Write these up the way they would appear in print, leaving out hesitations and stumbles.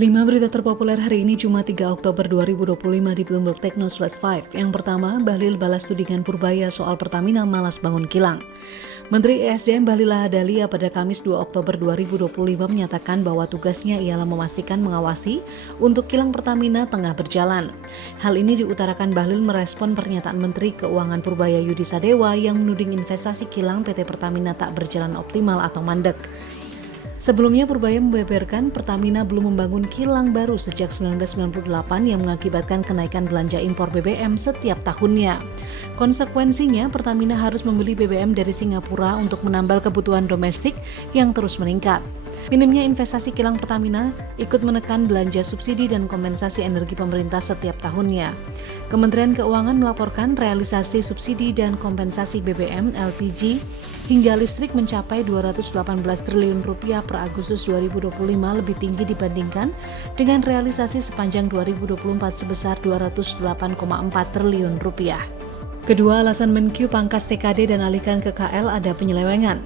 5 berita terpopuler hari ini Jumat 3 Oktober 2025 di Bloomberg Technos Flash 5. Yang pertama, Bahlil balas tudingan Purbaya soal Pertamina malas bangun kilang. Menteri ESDM Bahlil Lahadalia pada Kamis 2 Oktober 2025 menyatakan bahwa tugasnya ialah memastikan mengawasi untuk kilang Pertamina tengah berjalan. Hal ini diutarakan Bahlil merespon pernyataan Menteri Keuangan Purbaya Yudi Sadewa yang menuding investasi kilang PT Pertamina tak berjalan optimal atau mandek. Sebelumnya Purbaya membeberkan Pertamina belum membangun kilang baru sejak 1998 yang mengakibatkan kenaikan belanja impor BBM setiap tahunnya. Konsekuensinya Pertamina harus membeli BBM dari Singapura untuk menambal kebutuhan domestik yang terus meningkat. Minimnya investasi kilang Pertamina ikut menekan belanja subsidi dan kompensasi energi pemerintah setiap tahunnya. Kementerian Keuangan melaporkan realisasi subsidi dan kompensasi BBM, LPG, hingga listrik mencapai 218 triliun rupiah per Agustus 2025 lebih tinggi dibandingkan dengan realisasi sepanjang 2024 sebesar 208,4 triliun rupiah. Kedua, alasan Menkyu pangkas TKD dan alihkan ke KL ada penyelewengan.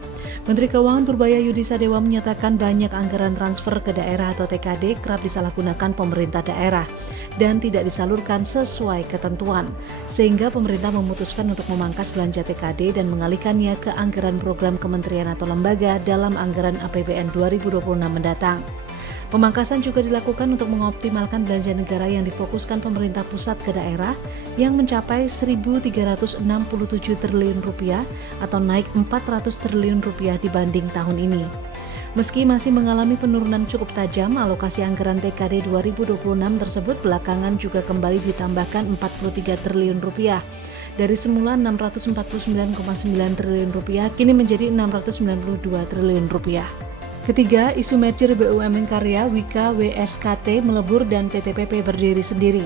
Menteri Keuangan Purbaya Yudi Sadewa menyatakan banyak anggaran transfer ke daerah atau TKD kerap disalahgunakan pemerintah daerah dan tidak disalurkan sesuai ketentuan, sehingga pemerintah memutuskan untuk memangkas belanja TKD dan mengalihkannya ke anggaran program kementerian atau lembaga dalam anggaran APBN 2026 mendatang. Pemangkasan juga dilakukan untuk mengoptimalkan belanja negara yang difokuskan pemerintah pusat ke daerah yang mencapai 1.367 triliun rupiah atau naik 400 triliun rupiah dibanding tahun ini. Meski masih mengalami penurunan cukup tajam, alokasi anggaran TKD 2026 tersebut belakangan juga kembali ditambahkan 43 triliun rupiah. Dari semula 649,9 triliun rupiah kini menjadi 692 triliun rupiah. Ketiga, isu merger BUMN Karya, Wika, WSKT melebur dan PTPP berdiri sendiri.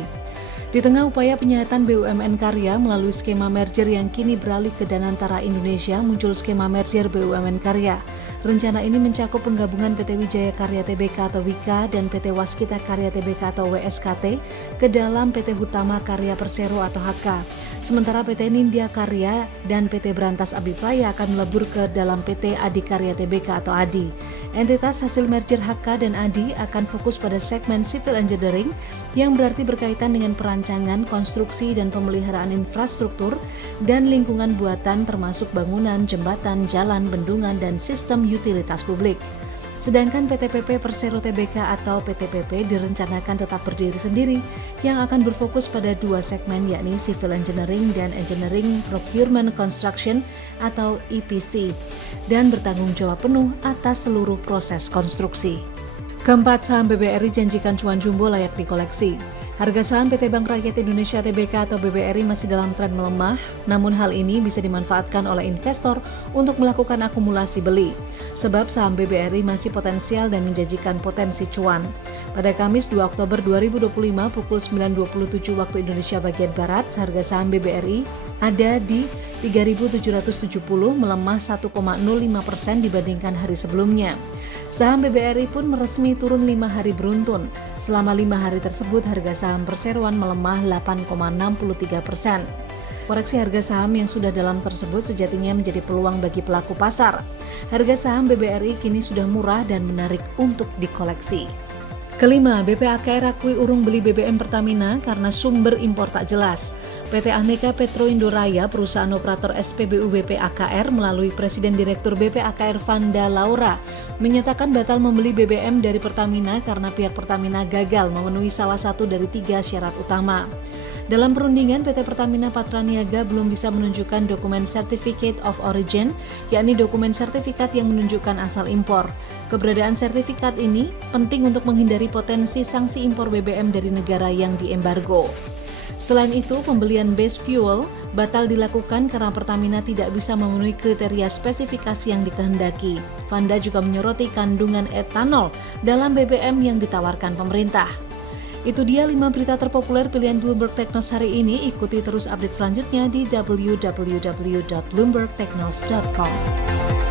Di tengah upaya penyihatan BUMN Karya melalui skema merger yang kini beralih ke Danantara Indonesia, muncul skema merger BUMN Karya. Rencana ini mencakup penggabungan PT Wijaya Karya Tbk atau Wika dan PT Waskita Karya Tbk atau WSKT ke dalam PT Hutama Karya Persero atau HK. Sementara PT Nindya Karya dan PT Berantas Abipraya akan melebur ke dalam PT Adi Karya Tbk atau ADI. Entitas hasil merger HK dan ADI akan fokus pada segmen civil engineering yang berarti berkaitan dengan perancangan, konstruksi, dan pemeliharaan infrastruktur dan lingkungan buatan termasuk bangunan, jembatan, jalan, bendungan, dan sistem utilitas publik. Sedangkan PTPP Persero Tbk atau PTPP direncanakan tetap berdiri sendiri yang akan berfokus pada dua segmen yakni Civil Engineering dan Engineering Procurement Construction atau EPC dan bertanggung jawab penuh atas seluruh proses konstruksi. Keempat, saham BBRI janjikan cuan jumbo layak dikoleksi. Harga saham PT Bank Rakyat Indonesia Tbk atau BBRI masih dalam tren melemah, namun hal ini bisa dimanfaatkan oleh investor untuk melakukan akumulasi beli. Sebab saham BBRI masih potensial dan menjanjikan potensi cuan. Pada Kamis 2 Oktober 2025 pukul 9.27 waktu Indonesia bagian Barat, harga saham BBRI ada di 3.770 melemah 1,05% dibandingkan hari sebelumnya. Saham BBRI pun resmi turun 5 hari beruntun. Selama 5 hari tersebut harga saham perseroan melemah 8,63%. Koreksi harga saham yang sudah dalam tersebut sejatinya menjadi peluang bagi pelaku pasar. Harga saham BBRI kini sudah murah dan menarik untuk dikoleksi. Kelima, BPAKR akui urung beli BBM Pertamina karena sumber impor tak jelas. PT Aneka Petro Indoraya, perusahaan operator SPBU BPAKR melalui Presiden Direktur BPAKR Vanda Laura, menyatakan batal membeli BBM dari Pertamina karena pihak Pertamina gagal memenuhi salah satu dari 3 syarat utama. Dalam perundingan, PT Pertamina Patraniaga belum bisa menunjukkan dokumen Certificate of Origin, yakni dokumen sertifikat yang menunjukkan asal impor. Keberadaan sertifikat ini penting untuk menghindari potensi sanksi impor BBM dari negara yang diembargo. Selain itu, pembelian base fuel batal dilakukan karena Pertamina tidak bisa memenuhi kriteria spesifikasi yang dikehendaki. Vanda juga menyoroti kandungan etanol dalam BBM yang ditawarkan pemerintah. Itu dia 5 berita terpopuler pilihan Bloomberg Technos hari ini. Ikuti terus update selanjutnya di www.bloombergtechnos.com.